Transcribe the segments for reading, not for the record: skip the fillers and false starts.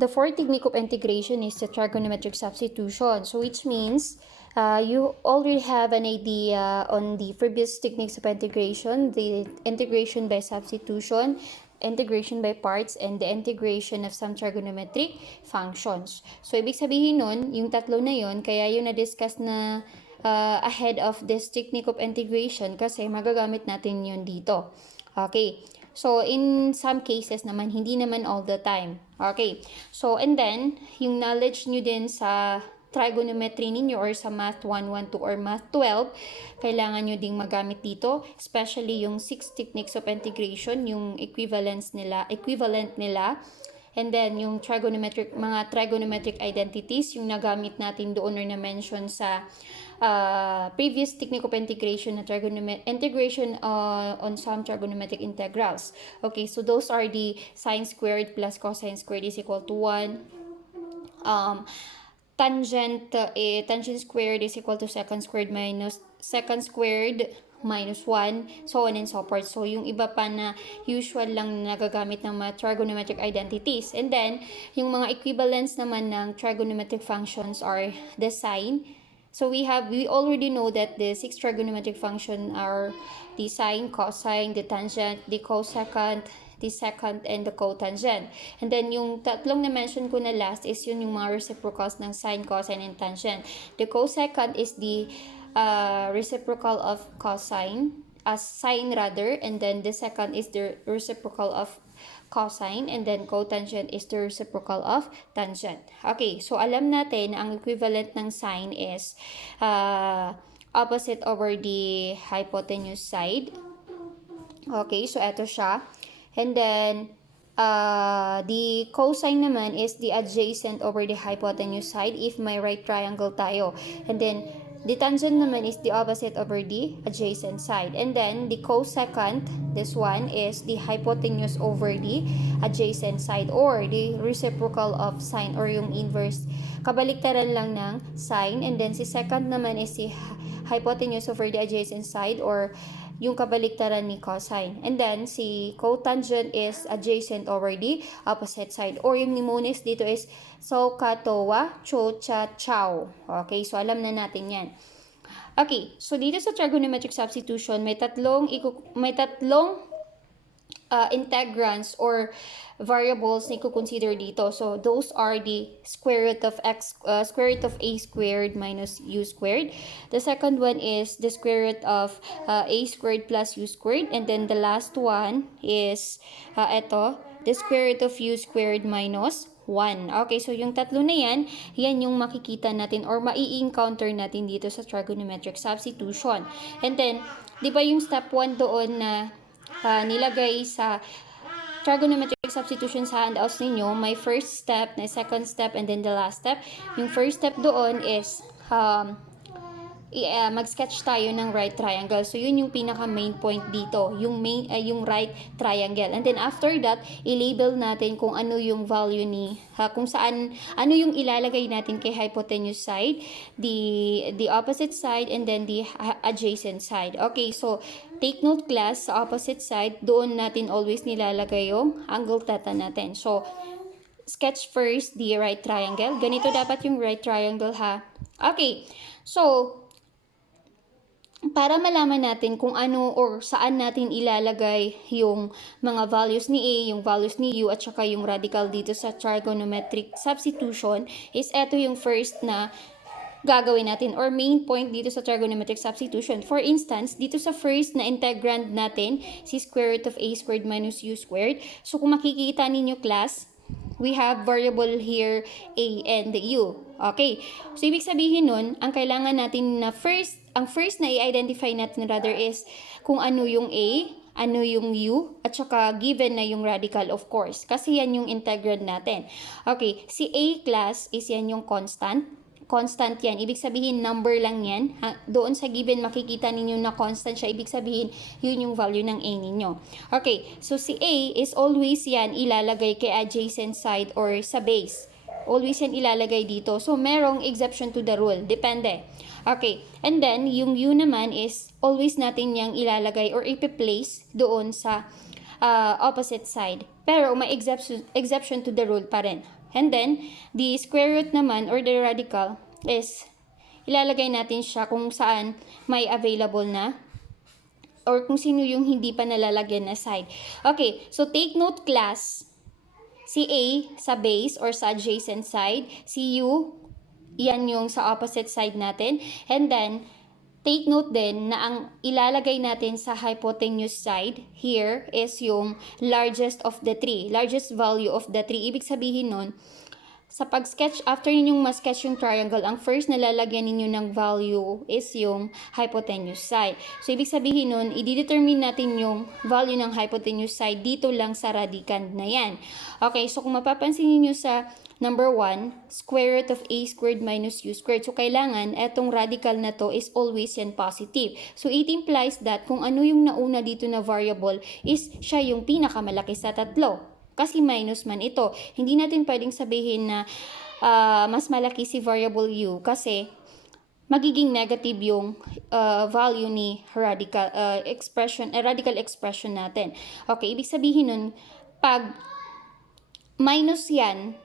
the fourth technique of integration is the trigonometric substitution. So which means you already have an idea on the previous techniques of integration, the integration by substitution, integration by parts, and the integration of some trigonometric functions. So ibig sabihin nun, yung tatlo na yun, kaya yung na-discuss na ahead of this technique of integration kasi magagamit natin yun dito. Okay. So, in some cases naman, hindi naman all the time. Okay. So, and then, yung knowledge nyo din sa trigonometry ninyo or sa Math 112 or Math 12, kailangan nyo ding magamit dito, especially yung 6 techniques of integration, yung equivalent nila. And then, yung mga trigonometric identities, yung nagamit natin doon or na-mention sa previous technique of integration na integration on some trigonometric integrals. Okay, so those are the sine squared plus cosine squared is equal to 1. Tangent squared is equal to secant squared minus secant squared minus 1, so on and so forth. So, yung iba pa na usual lang nagagamit ng mga trigonometric identities. And then, yung mga equivalents naman ng trigonometric functions are the sine. So, we already know that the 6 trigonometric functions are the sine, cosine, the tangent, the cosecant, the secant, and the cotangent. And then, yung tatlong na-mention ko na last is yun yung mga reciprocals ng sine, cosine, and tangent. The cosecant is the reciprocal of cosine, sine rather, and then the second is the reciprocal of cosine, and then cotangent is the reciprocal of tangent. Okay, so alam natin ang equivalent ng sine is opposite over the hypotenuse side. Okay, so eto siya. And then the cosine naman is the adjacent over the hypotenuse side if may right triangle tayo. And then the tangent naman is the opposite over the adjacent side. And then, the cosecant, this one, is the hypotenuse over the adjacent side or the reciprocal of sine or yung inverse. Kabaliktaran lang ng sine. And then, si secant naman is the hypotenuse over the adjacent side or yung kabaliktaran ni cosine. And then, si cotangent is adjacent over the opposite side. Or yung mnemonics dito is so, katowa, cho, cha, chow. Okay, so alam na natin yan. Okay, so dito sa trigonometric substitution, may tatlong integrants or variables na i-consider dito. So, those are the square root of a squared minus u squared. The second one is the square root of a squared plus u squared. And then the last one is the square root of u squared minus 1. Okay, so yung tatlo na yan yung makikita natin or mai-encounter natin dito sa trigonometric substitution. And then, di ba yung step 1 doon na nilagay sa trigonometric substitution sa handouts ninyo, may first step, may second step, and then the last step. Yung first step doon is mag-sketch tayo ng right triangle. So, yun yung pinaka main point dito, yung right triangle. And then, after that, i-label natin kung ano yung value ano yung ilalagay natin kay hypotenuse side, the opposite side, and then the adjacent side. Okay, so, take note class, sa opposite side, doon natin always nilalagay yung angle theta natin. So, sketch first the right triangle. Ganito dapat yung right triangle, ha? Okay, so, para malaman natin kung ano or saan natin ilalagay yung mga values ni A, yung values ni U, at saka yung radical dito sa trigonometric substitution, is eto yung first na gagawin natin or main point dito sa trigonometric substitution. For instance, dito sa first na integrand natin, si square root of a squared minus u squared. So, kung makikita ninyo class, we have variable here a and u. Okay. So, ibig sabihin nun, ang kailangan natin na ang first na i-identify natin rather is kung ano yung a, ano yung u, at saka given na yung radical of course. Kasi yan yung integrand natin. Okay. Si a class is yan yung constant. Constant yan. Ibig sabihin, number lang yan. Doon sa given, makikita ninyo na constant siya. Ibig sabihin, yun yung value ng A ninyo. Okay, so si A is always yan ilalagay kay adjacent side or sa base. Always yan ilalagay dito. So, merong exception to the rule. Depende. Okay, and then, yung U naman is always natin yang ilalagay or ipi-place doon sa opposite side. Pero, may exception to the rule pa rin. And then, the square root naman or the radical is ilalagay natin siya kung saan may available na or kung sino yung hindi pa nalalagyan na side. Okay, so take note class, si A sa base or sa adjacent side, si U, yan yung sa opposite side natin. And then, take note din na ang ilalagay natin sa hypotenuse side here is yung largest of the three, largest value of the three. Ibig sabihin nun, sa pag-sketch, after ninyong ma-sketch yung triangle, ang first na lalagyan ninyo ng value is yung hypotenuse side. So, ibig sabihin nun, i-determine natin yung value ng hypotenuse side dito lang sa radicand na yan. Okay, so kung mapapansin niyo sa number 1, square root of a squared minus u squared. So, kailangan, etong radical na to is always yan positive. So, it implies that kung ano yung nauna dito na variable is siya yung pinakamalaki sa tatlo. Kasi minus man ito. Hindi natin pwedeng sabihin na mas malaki si variable u kasi magiging negative yung value ni radical expression natin. Okay, ibig sabihin nun, pag minus yan,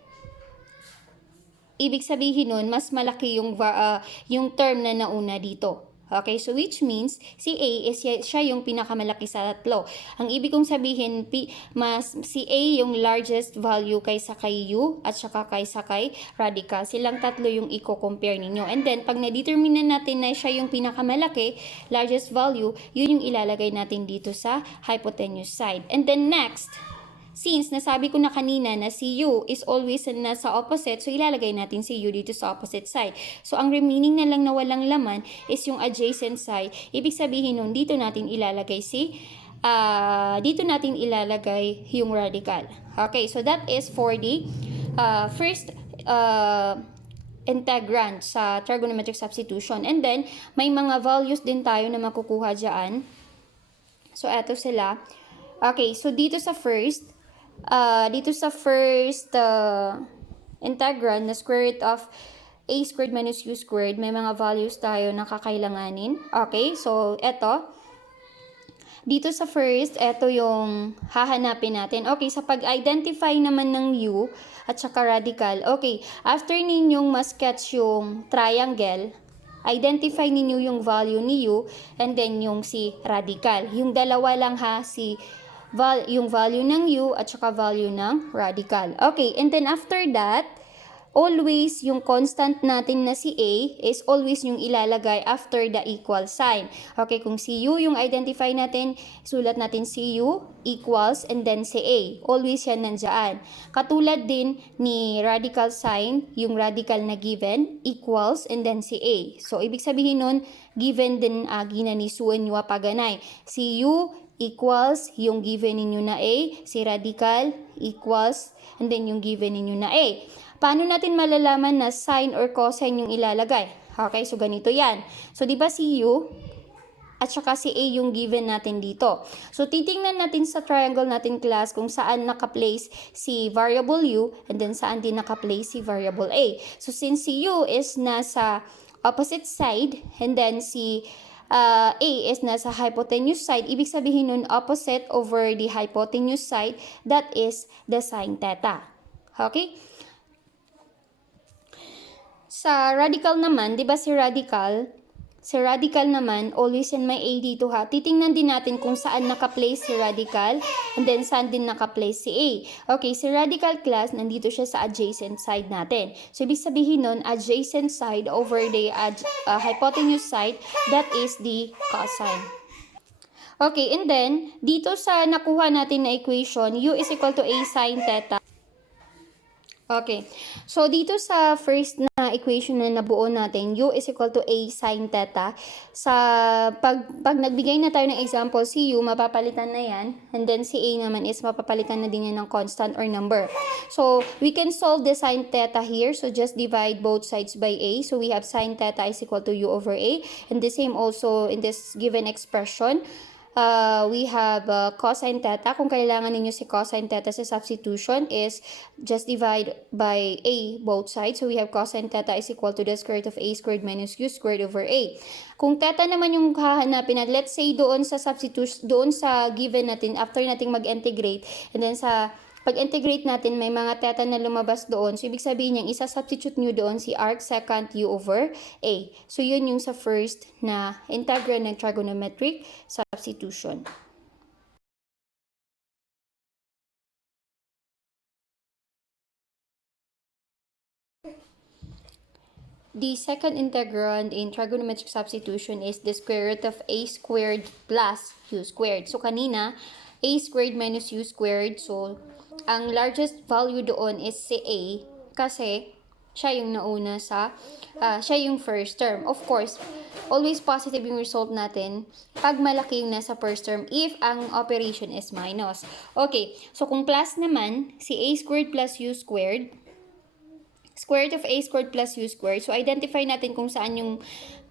ibig sabihin nun, mas malaki yung term na nauna dito. Okay, so which means si A is siya yung pinakamalaki sa tatlo. Ang ibig kong sabihin, si A yung largest value kaysa kay U at saka kaysa kay radical. Silang tatlo yung i-compare ninyo. And then, pag na-determine natin na siya yung pinakamalaki, largest value, yun yung ilalagay natin dito sa hypotenuse side. And then next, since nasabi ko na kanina na si U is always nasa opposite, so ilalagay natin si U dito sa opposite side. So, ang remaining na lang na walang laman is yung adjacent side. Ibig sabihin nun, dito natin ilalagay yung radical. Okay, so that is for the first integrand sa trigonometric substitution. And then, may mga values din tayo na makukuha dyan. So, eto sila. Okay, so dito sa first integrand na square root of a squared minus u squared, may mga values tayo na kakailanganin. Okay, so eto. Dito sa first, eto yung hahanapin natin. Okay, sa pag-identify naman ng u at saka radical. Okay, after ninyong ma-sketch yung triangle, identify ninyo yung value ni u and then yung si radical. Yung dalawa lang ha, yung value ng u at saka value ng radical. Okay, and then after that, always yung constant natin na si A is always yung ilalagay after the equal sign. Okay, kung si u yung identify natin, sulat natin si u equals and then si A. Always yan nandyan. Katulad din ni radical sign, yung radical na given equals and then si A. So, ibig sabihin nun, given din ginanisuan nyo paganay. Si u equals yung given ninyo na A, si radical equals, and then yung given ninyo na A. Paano natin malalaman na sine or cosine yung ilalagay? Okay, so ganito yan. So, di ba si U at saka si A yung given natin dito. So, titingnan natin sa triangle natin class kung saan naka-place si variable U and then saan din naka-place si variable A. So, since si U is nasa opposite side and then si A is nasa hypotenuse side, ibig sabihin nun opposite over the hypotenuse side, that is the sine theta. Okay? Sa radical naman, di ba si radical naman, always yan may A dito ha. Titingnan din natin kung saan naka-place si radical and then saan din naka-place si A. Okay, si radical class, nandito siya sa adjacent side natin. So, ibig sabihin nun, adjacent side over the hypotenuse side, that is the cosine. Okay, and then, dito sa nakuha natin na equation, u is equal to a sine theta. Okay. So, dito sa first na equation na nabuo natin, u is equal to a sine theta. Sa pag nagbigay na tayo ng example, si u, mapapalitan na yan. And then, si a naman is mapapalitan na din yan ng constant or number. So, we can solve the sine theta here. So, just divide both sides by a. So, we have sine theta is equal to u over a. And the same also in this given expression. We have cosine theta. Kung kailangan ninyo si cosine theta sa substitution is just divide by a both sides. So, we have cosine theta is equal to the square root of a squared minus u squared over a. Kung theta naman yung hahanapin natin, let's say doon sa substitution, doon sa given natin, after nating mag-integrate, and then sa Pag integrate natin, may mga theta na lumabas doon. So, ibig sabihin niyang isa-substitute nyo doon si arc secant u over a. So, yun yung sa first na integral ng trigonometric substitution. The second integrand in trigonometric substitution is the square root of a squared plus u squared. So, kanina, a squared minus u squared. So, ang largest value doon is si a kasi siya yung nauna siya yung first term. Of course, always positive yung result natin pag malaki yung nasa first term if ang operation is minus. Okay, so kung plus naman, si a squared plus u squared, square root of a squared plus u squared. So, identify natin kung saan yung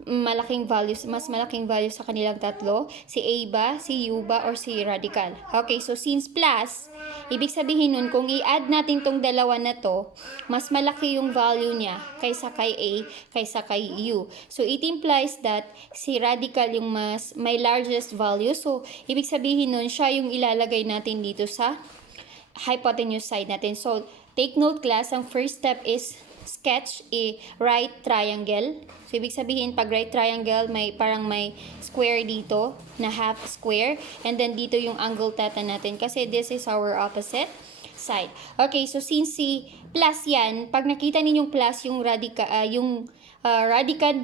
malaking values, mas malaking values sa kanilang tatlo. Si a ba, si u ba, or si radical. Okay, so since plus, ibig sabihin nun, kung i-add natin tong dalawa na to, mas malaki yung value niya kaysa kay a, kaysa kay u. So, it implies that si radical yung mas may largest value. So, ibig sabihin nun, siya yung ilalagay natin dito sa hypotenuse side natin. So, take note class, ang first step is sketch a right triangle. So, ibig sabihin, pag right triangle, parang may square dito, na half square. And then, dito yung angle theta natin. Kasi this is our opposite side. Okay, so since si plus yan, pag nakita ninyong plus yung radical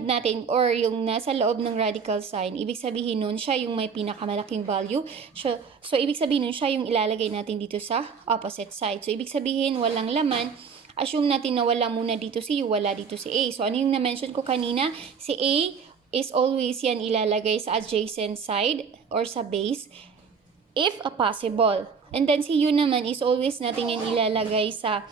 natin or yung nasa loob ng radical sign, ibig sabihin nun, siya yung may pinakamalaking value. So, ibig sabihin nun, siya yung ilalagay natin dito sa opposite side. So, ibig sabihin, walang laman. Assume natin na wala muna dito si u, wala dito si a. So, ano yung na-mention ko kanina? Si a is always yan ilalagay sa adjacent side or sa base if possible. And then si u naman is always natin yan ilalagay sa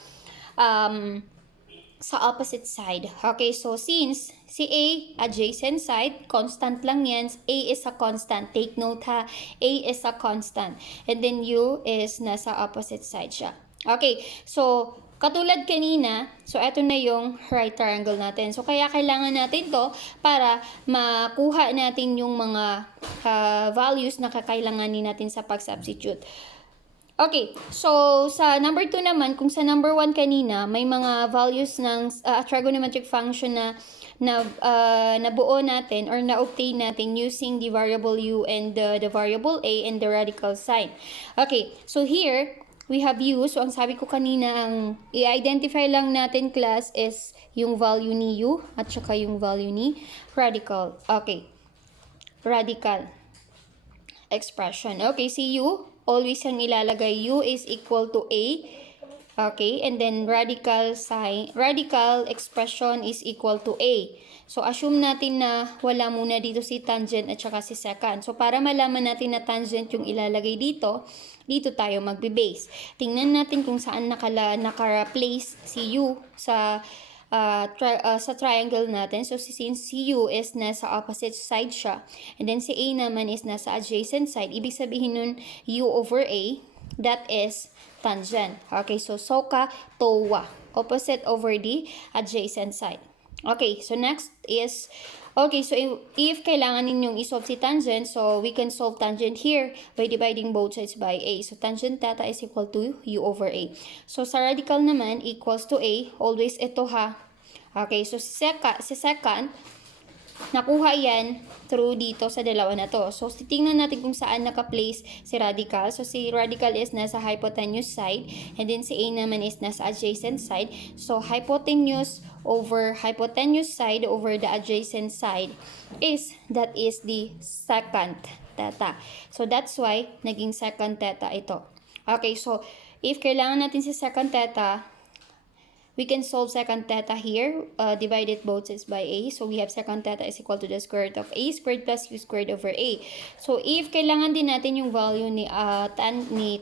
opposite side. Okay, so since si A, adjacent side, constant lang yan. A is a constant. Take note ha. A is a constant. And then U is nasa opposite side siya. Okay, so katulad kanina, so eto na yung right triangle natin. So kaya kailangan natin to para makuha natin yung mga values na kakailanganin natin sa pag-substitute. Okay, so sa number 2 naman, kung sa number 1 kanina, may mga values ng trigonometric function na nabuo natin or na-obtain natin using the variable u and the variable a and the radical sign. Okay, so here, we have u. So, ang sabi ko kanina, ang i-identify lang natin class is yung value ni u at saka yung value ni radical. Okay, radical expression. Okay, si u, always yung ilalagay u is equal to a. Okay, and then radical expression is equal to a. So, assume natin na wala muna dito si tangent at saka si secant. So, para malaman natin na tangent yung ilalagay dito tayo magbe-base. Tingnan natin kung saan naka-place si u sa triangle natin. So, since si u is nasa opposite side siya, and then si a naman is nasa adjacent side, ibig sabihin nun u over a, that is tangent. Okay, so SOHCA, TOA. Opposite over the adjacent side. Okay, so next is, okay, so if kailangan ninyong isolve si tangent, so we can solve tangent here by dividing both sides by a. So tangent theta is equal to u over a. So sa radical naman, equals to a. Always ito ha. Okay, so si secant, nakuha yan through dito sa dalawa na to. So, titingnan natin kung saan naka-place si radical. So, si radical is nasa hypotenuse side. And then, si A naman is nasa adjacent side. So, hypotenuse over hypotenuse side over the adjacent side that is the secant theta. So, that's why naging secant theta ito. Okay, so, if kailangan natin si secant theta, we can solve secant theta here, divided both sides by a. So, we have secant theta is equal to the square root of a squared plus u squared over a. So, if kailangan din natin yung value ni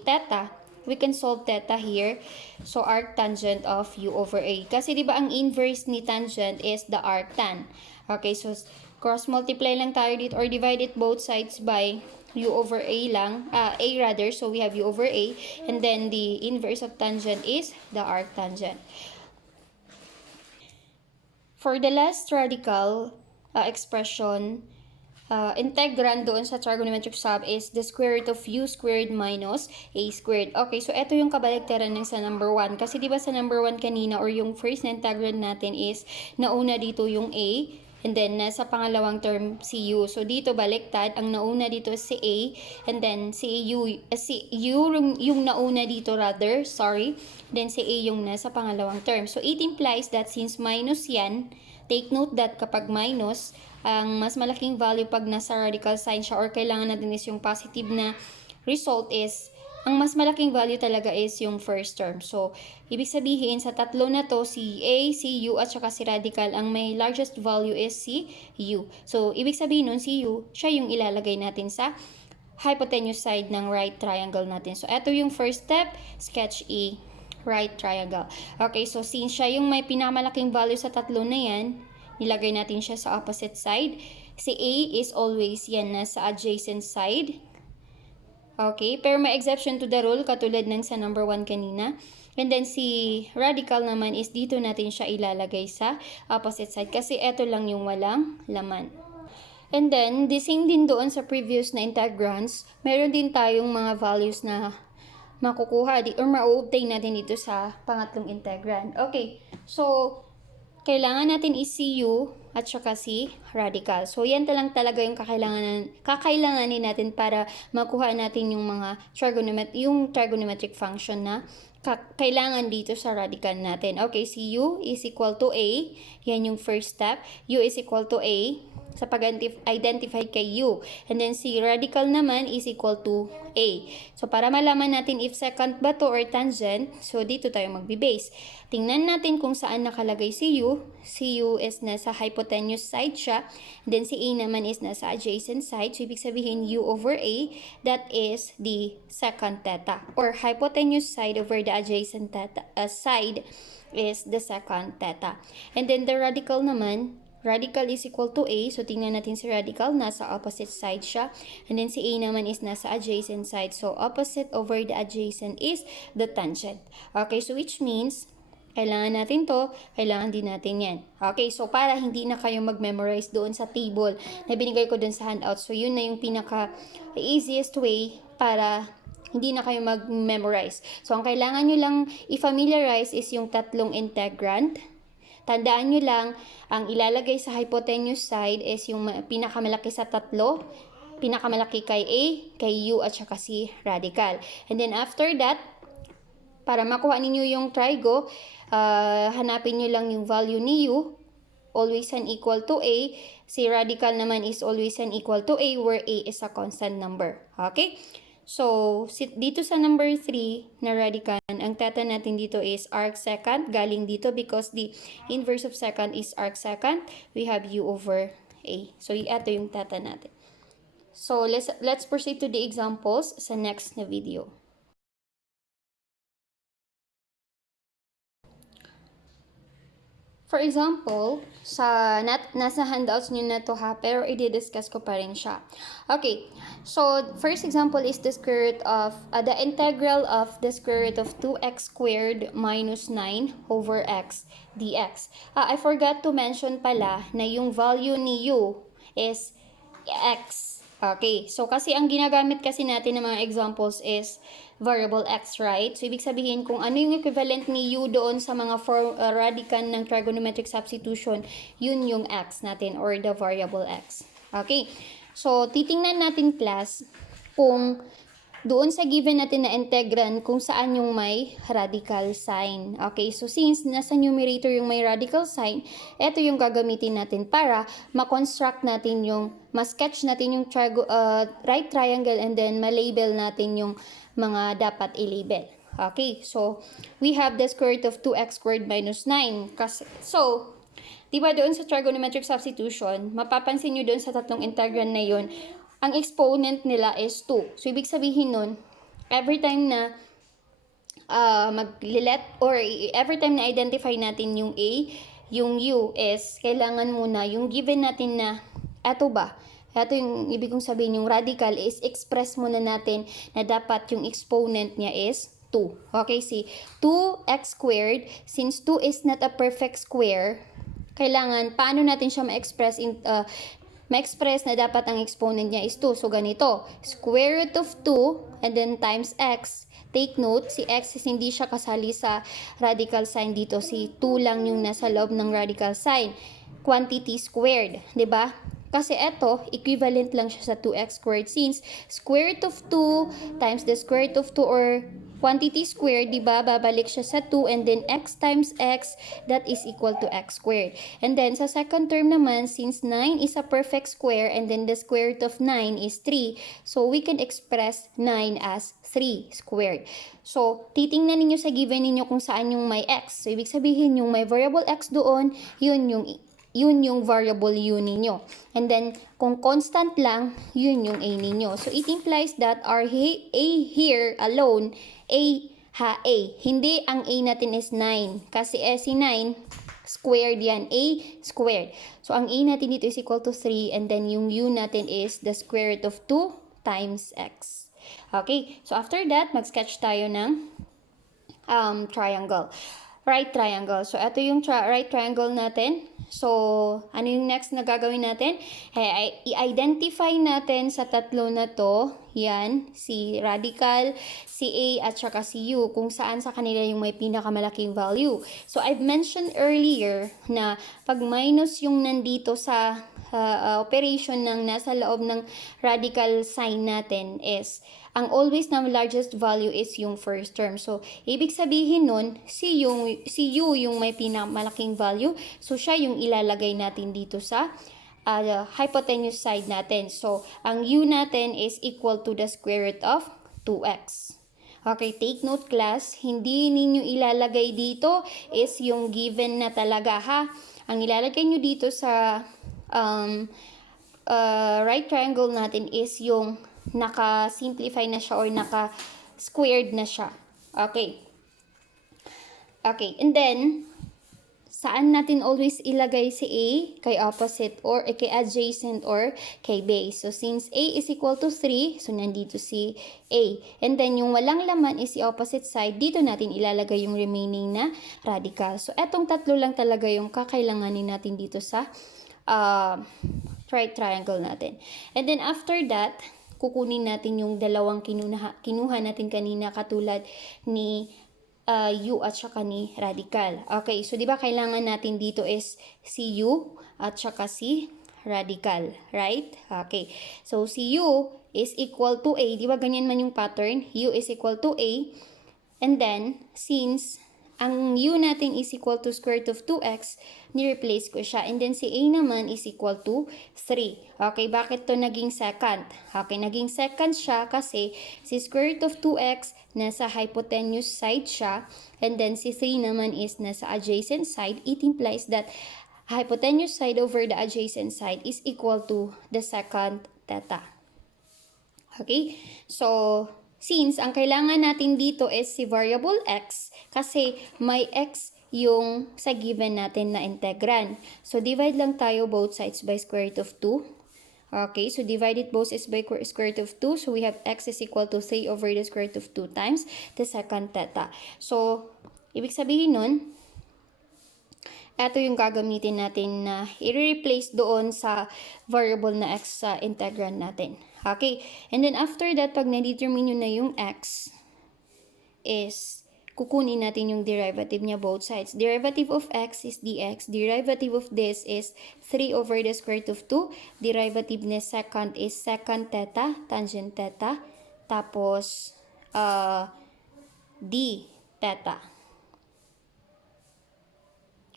theta, we can solve theta here. So, arc tangent of u over a. Kasi, di ba, ang inverse ni tangent is the arc tan. Okay, so, cross multiply lang tayo dito or divide it both sides by u over a lang, a rather. So, we have u over a. And then, the inverse of tangent is the arc tangent. For the last radical expression, integrand doon sa trigonometric sub is the square root of u squared minus a squared. Okay, so ito yung kabaligtaran ng sa number 1. Kasi di ba sa number 1 kanina or yung first na integrand natin is nauna dito yung a and then nasa pangalawang term si u. So dito baliktad, ang nauna dito is si a and then si u yung nauna dito rather, sorry. Then si a yung nasa pangalawang term. So it implies that since minus yan, take note that kapag minus, ang mas malaking value pag nasa radical sign siya or kailangan natin is yung positive na result is, ang mas malaking value talaga is yung first term. So, ibig sabihin sa tatlo na to, si A, si U, at saka si radical, ang may largest value is si U. So, ibig sabihin nun, si U, siya yung ilalagay natin sa hypotenuse side ng right triangle natin. So, ito yung first step, sketch A, right triangle. Okay, so since siya yung may pinakamalaking value sa tatlo na yan, nilagay natin siya sa opposite side. Si A is always yan nasa adjacent side. Okay, pero may exception to the rule katulad ng sa number 1 kanina. And then si radical naman is dito natin siya ilalagay sa opposite side kasi ito lang yung walang laman. And then, the same din doon sa previous na integrands, meron din tayong mga values na makukuha or ma-obtain natin dito sa pangatlong integrand. Okay, so kailangan natin is si u at saka si radical. So, yan lang talaga yung kakailanganin natin para makuha natin yung mga trigonometric function na kailangan dito sa radical natin. Okay, si u is equal to a. Yan yung first step. U is equal to a sa pag-identify kay u. And then si radical naman is equal to a. So para malaman natin if secant ba to or tangent, so dito tayo magbe-base. Tingnan natin kung saan nakalagay si u. Si u is nasa hypotenuse side siya. And then si a naman is nasa adjacent side. So ibig sabihin u over a, that is the secant theta. Or hypotenuse side over the adjacent theta, side is the secant theta. And then the radical naman, radical is equal to a. So, tingnan natin si radical. Nasa opposite side siya. And then si a naman is nasa adjacent side. So, opposite over the adjacent is the tangent. Okay, so which means, kailangan natin to, kailangan din natin yan. Okay, so para hindi na kayo mag-memorize doon sa table na binigay ko doon sa handout. So, yun na yung pinaka-easiest way para hindi na kayo mag-memorize. So, ang kailangan nyo lang i-familiarize is yung tatlong integrand. Tandaan nyo lang, ang ilalagay sa hypotenuse side is yung pinakamalaki sa tatlo. Pinakamalaki kay A, kay U, at saka si radical. And then after that, para makuha ninyo yung trigo, hanapin nyo lang yung value ni U. Always an equal to A. Si radical naman is always an equal to A where A is a constant number. Okay? So, dito sa number 3 na radical, ang theta natin dito is arc secant. Galing dito because the inverse of secant is arc secant. We have u over a. So, ito yung theta natin. So, let's proceed to the examples sa next na video. For example, nasa handouts nyo na to ha, pero i-discuss ko pa rin siya. Okay, so first example is the square root of, the integral of the square root of 2x squared minus 9 over x dx. I forgot to mention pala na yung value ni u is x. Okay, so kasi ang ginagamit kasi natin ng mga examples is variable x, right? So, ibig sabihin kung ano yung equivalent ni u doon sa mga radicand ng trigonometric substitution, yun yung x natin or the variable x. Okay, so titingnan natin class kung doon sa given natin na integrand kung saan yung may radical sign. Okay, so since nasa numerator yung may radical sign, ito yung gagamitin natin para ma-construct natin yung, ma-sketch natin yung right triangle and then ma-label natin yung mga dapat i-label. Okay, so we have the square root of 2x squared minus 9. So, diba doon sa trigonometric substitution, mapapansin nyo doon sa tatlong integrand na yun, ang exponent nila is 2. So, ibig sabihin nun, every time na every time na identify natin yung A, yung U is, kailangan muna, yung given natin na, eto ba? Ito yung ibig kong sabihin, yung radical is, express muna natin na dapat yung exponent niya is 2. Okay, see, 2x squared, since 2 is not a perfect square, kailangan, paano natin siya ma-express in ma-express na dapat ang exponent niya is 2. So, ganito. Square root of 2 and then times x. Take note, si x is hindi siya kasali sa radical sign dito. Si 2 lang yung nasa loob ng radical sign. Quantity squared, 'di ba? Kasi eto, equivalent lang siya sa 2x squared since square root of 2 times the square root of 2 or quantity squared, di ba? Babalik siya sa 2 and then x times x, that is equal to x squared. And then sa second term naman, since 9 is a perfect square and then the square root of 9 is 3, so we can express 9 as 3 squared. So, titingnan ninyo sa given ninyo kung saan yung may x. So, ibig sabihin yung may variable x doon, yun yung variable u ninyo. And then, kung constant lang, yun yung a ninyo. So, it implies that our a here alone, a. Hindi, ang a natin is 9. Kasi si 9, squared yan. A squared. So, ang a natin dito is equal to 3. And then, yung u natin is the square root of 2 times x. Okay. So, after that, mag-sketch tayo ng triangle. Right triangle. So, ito yung right triangle natin. So, ano yung next na gagawin natin? I-identify natin sa tatlo na to, yan, si radical, si a, at saka si u, kung saan sa kanila yung may pinakamalaking value. So, I've mentioned earlier na pag minus yung nandito sa operation ng nasa loob ng radical sign natin is ang always na largest value is yung first term. So, ibig sabihin nun, si u yung may pinakamalaking value. So, siya yung ilalagay natin dito sa hypotenuse side natin. So, ang u natin is equal to the square root of 2x. Okay, take note class, hindi ninyo ilalagay dito is yung given na talaga ha. Ang ilalagay nyo dito sa right triangle natin is yung naka-simplify na siya or naka-squared na siya. Okay. Okay, and then, saan natin always ilagay si a? Kay opposite or kay adjacent or kay base. So, since a is equal to 3, so nandito si a. And then, yung walang laman is si opposite side. Dito natin ilalagay yung remaining na radical. So, etong tatlo lang talaga yung kakailanganin natin dito sa right triangle natin. And then, after that, kukunin natin yung dalawang kinuha natin kanina katulad ni u at saka ni radical. Okay, so di ba kailangan natin dito is si u at saka si radical, right? Okay, so si u is equal to a, di ba ganyan man yung pattern? U is equal to a, and then since ang u natin is equal to square root of 2x, ni-replace ko siya. And then si a naman is equal to 3. Okay, bakit to naging second? Okay, naging second siya kasi si square root of 2x nasa hypotenuse side siya. And then si 3 naman is nasa adjacent side. It implies that hypotenuse side over the adjacent side is equal to the second theta. Okay, so since ang kailangan natin dito is si variable x kasi may x yung sa given natin na integrand. So, divide lang tayo both sides by square root of 2. Okay, so divide it both sides by square root of 2. So, we have x is equal to 3 over the square root of 2 times the second theta. So, ibig sabihin nun, ito yung gagamitin natin na i-replace doon sa variable na x sa integrand natin. Okay, and then after that, pag na-determine nyo na yung x, is kukunin natin yung derivative niya both sides. Derivative of x is dx. Derivative of this is 3 over the square root of 2. Derivative ni second is second theta, tangent theta. Tapos, d theta.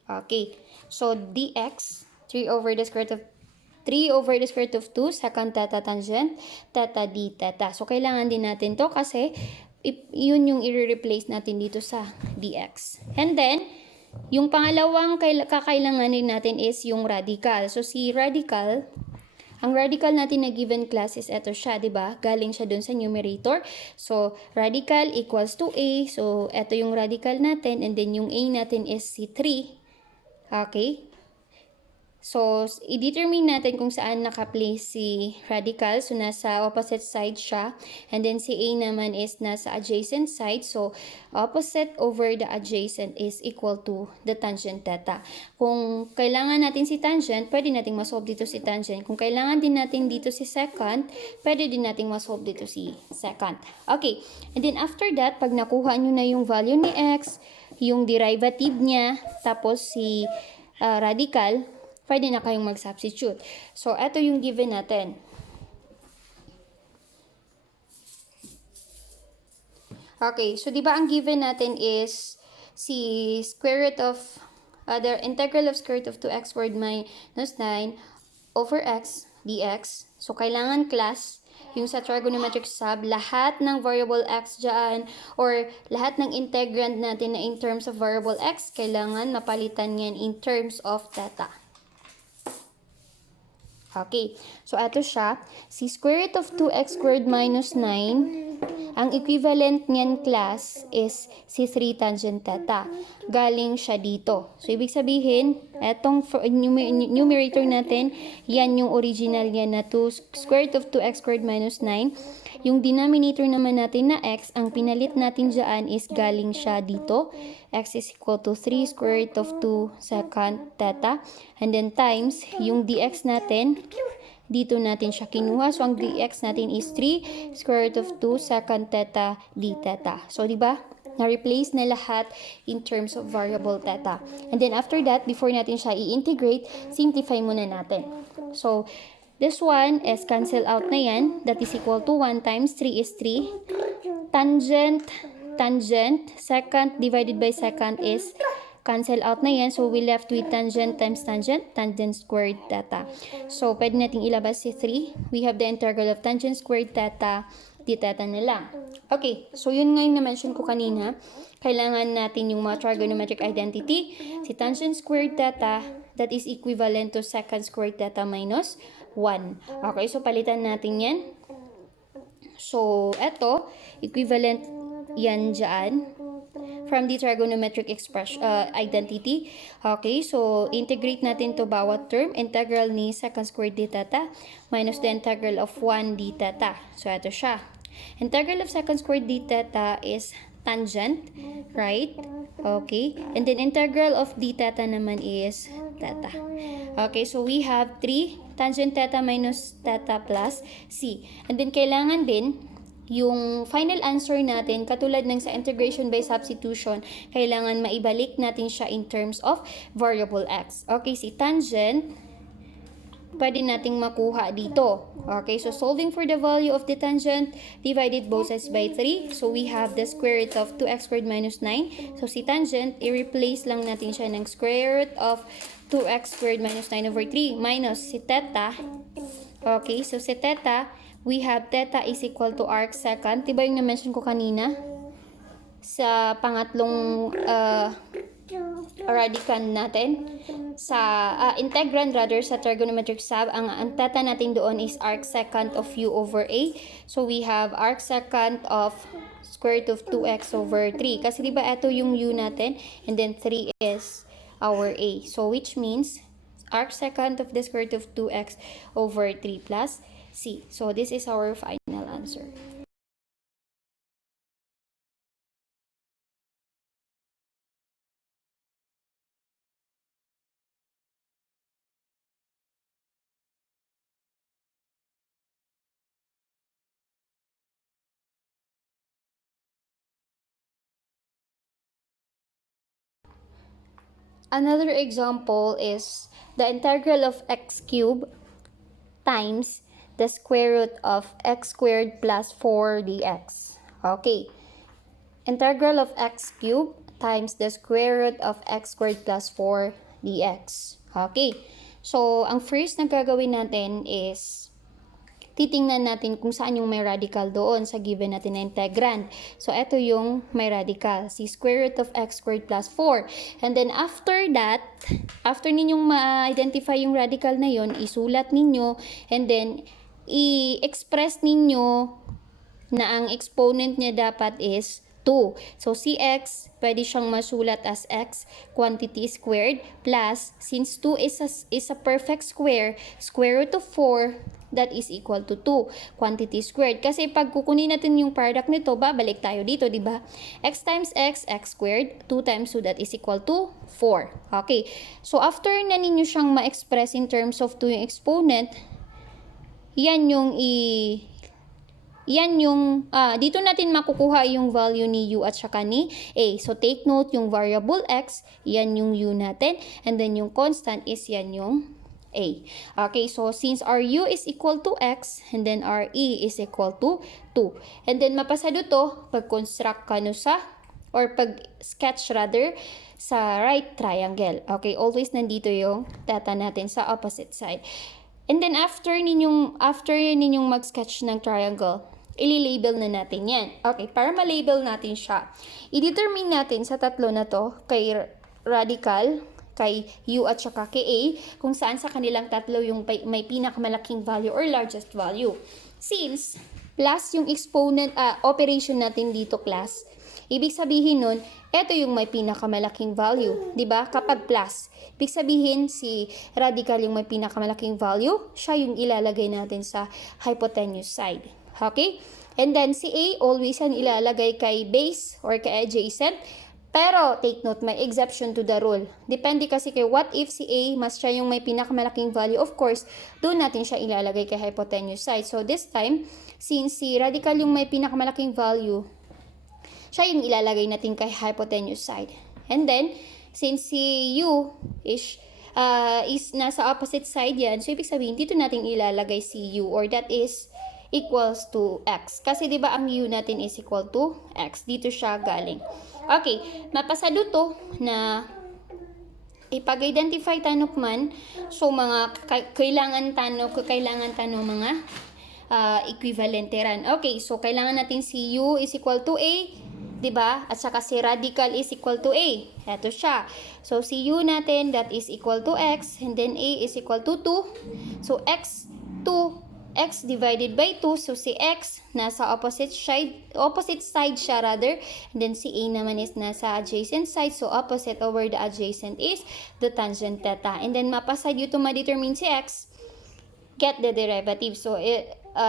Okay. So, dx, 3 over the square root of 2, second theta tangent, theta d theta. So, kailangan din natin to kasi yun yung i-replace natin dito sa dx. And then, yung pangalawang kakailanganin natin is yung radical. So, si radical, ang radical natin na given class is eto siya, diba? Galing siya dun sa numerator. So, radical equals to a. So, eto yung radical natin. And then, yung a natin is si 3. Okay? So, i-determine natin kung saan naka-place si radical. So, nasa opposite side siya. And then, si A naman is nasa adjacent side. So, opposite over the adjacent is equal to the tangent theta. Kung kailangan natin si tangent, pwede nating masolve dito si tangent. Kung kailangan din natin dito si secant, pwede din nating masolve dito si secant. Okay. And then, after that, pag nakuha nyo na yung value ni x, yung derivative niya, tapos si radical, pwede na kayong mag-substitute. So, ito yung given natin. Okay, so di ba ang given natin is si square root of, the integral of square root of 2x squared minus 9 over x dx. So, kailangan class, yung sa trigonometric sub, lahat ng variable x dyan, or lahat ng integrand natin na in terms of variable x, kailangan mapalitan yan in terms of theta. Okay, so ito siya. Si square root of 2x squared minus 9, ang equivalent niyan class is si 3 tangent theta. Galing siya dito. So, ibig sabihin, etong numerator natin, yan yung original yan na 2 square root of 2x squared minus 9. Yung denominator naman natin na x, ang pinalit natin dyan is galing siya dito. X is equal to 3 square root of 2 secant theta. And then times, yung dx natin, dito natin siya kinuha. So, ang dx natin is 3 square root of 2 secant theta d theta. So, di ba? Na-replace na lahat in terms of variable theta. And then after that, before natin siya i-integrate, simplify muna natin. So, this one is cancel out na yan. That is equal to 1 times 3 is 3. Tangent, secant divided by secant is cancel out na yan. So, we left with tangent times tangent squared theta. So, pwede natin ilabas si 3. We have the integral of tangent squared theta, d theta na lang. Okay, so yun nga yung na-mention ko kanina. Kailangan natin yung mga trigonometric identity. Si tangent squared theta, that is equivalent to secant squared theta minus 1. Okay, so palitan natin yan. So, eto, equivalent yan dyan from the trigonometric expression identity. Okay, so integrate natin to bawat term. Integral ni secant squared d theta minus the integral of 1 d theta. So, eto siya. Integral of secant squared d theta is tangent, right? Okay, and then integral of d theta naman is theta. Okay, so we have 3 tangent theta minus theta plus c. And then kailangan din yung final answer natin, katulad ng sa integration by substitution, kailangan maibalik natin siya in terms of variable x. Okay, si tangent, pwede nating makuha dito. Okay, so solving for the value of the tangent, divided both sides by 3. So, we have the square root of 2x squared minus 9. So, si tangent, i-replace lang natin siya ng square root of 2x squared minus 9 over 3 minus si theta. Okay, so si theta, we have theta is equal to arc secant. Diba yung na-mention ko kanina? Sa pangatlong radical natin, sa integrand rather, sa trigonometric sub, ang theta natin doon is arc secant of u over a. So, we have arc secant of square root of 2x over 3. Kasi diba ito yung u natin, and then 3 is our a. So, which means arc secant of the square root of 2x over 3 plus c. So, this is our final answer. Another example is the integral of x cubed times the square root of x squared plus 4 dx. Okay. Integral of x cubed times the square root of x squared plus 4 dx. Okay. So, ang first na gagawin natin is titingnan natin kung saan yung may radical doon sa given natin na integrand. So, ito yung may radical. Si square root of x squared plus 4. And then, after that, after ninyong ma-identify yung radical na yon, isulat ninyo, and then, i-express ninyo na ang exponent niya dapat is 2. So, cx, pwede siyang masulat as x quantity squared plus, since 2 is a perfect square, square root of 4, that is equal to 2 quantity squared. Kasi pag kukunin natin yung product nito, babalik tayo dito, di ba? X times x, x squared, 2 times 2, that is equal to 4. Okay. So, after na ninyo siyang ma-express in terms of 2 yung exponent, yan yung dito natin makukuha yung value ni u at saka ni a. So, take note, yung variable x, yan yung u natin. And then, yung constant is yan yung a. Okay, so since our u is equal to x, and then our e is equal to 2. And then, mapasado to, pag-construct ka no sa, or pag-sketch rather, sa right triangle. Okay, always nandito yung data natin sa opposite side. And then, after ninyong mag-sketch ng triangle, i-label na natin yan. Okay, para ma-label natin siya, i-determine natin sa tatlo na to, kay radical, kay u at saka kay a, kung saan sa kanilang tatlo yung may pinakamalaking value or largest value. Since plus yung exponent operation natin dito, class, ibig sabihin nun, ito yung may pinakamalaking value, 'di ba? Kapag plus, ibig sabihin si radical yung may pinakamalaking value, siya yung ilalagay natin sa hypotenuse side. Okay? And then si a, always yan ilalagay kay base or kay adjacent. Pero, take note, may exception to the rule. Depende kasi kay what if si A mas siya yung may pinakamalaking value. Of course, doon natin siya ilalagay kay hypotenuse side. So, this time, since si radical yung may pinakamalaking value, siya yung ilalagay natin kay hypotenuse side. And then, since si U is nasa opposite side yan, so ibig sabihin, dito natin ilalagay si U, or that is equals to x. Kasi 'di ba ang u natin is equal to x. Dito siya galing. Okay, mapasado to na ipag-identify tanok man. So mga kailangan tanong mga equivalent ran. Okay, so kailangan natin si u is equal to a, 'di ba? At saka si radical is equal to a. Ito siya. So si u natin, that is equal to x, and then a is equal to 2. So x divided by 2, so si x nasa opposite side siya rather, and then si a naman is nasa adjacent side, so opposite over the adjacent is the tangent theta. And then mapasad yun to ma-determine si x, get the derivative. So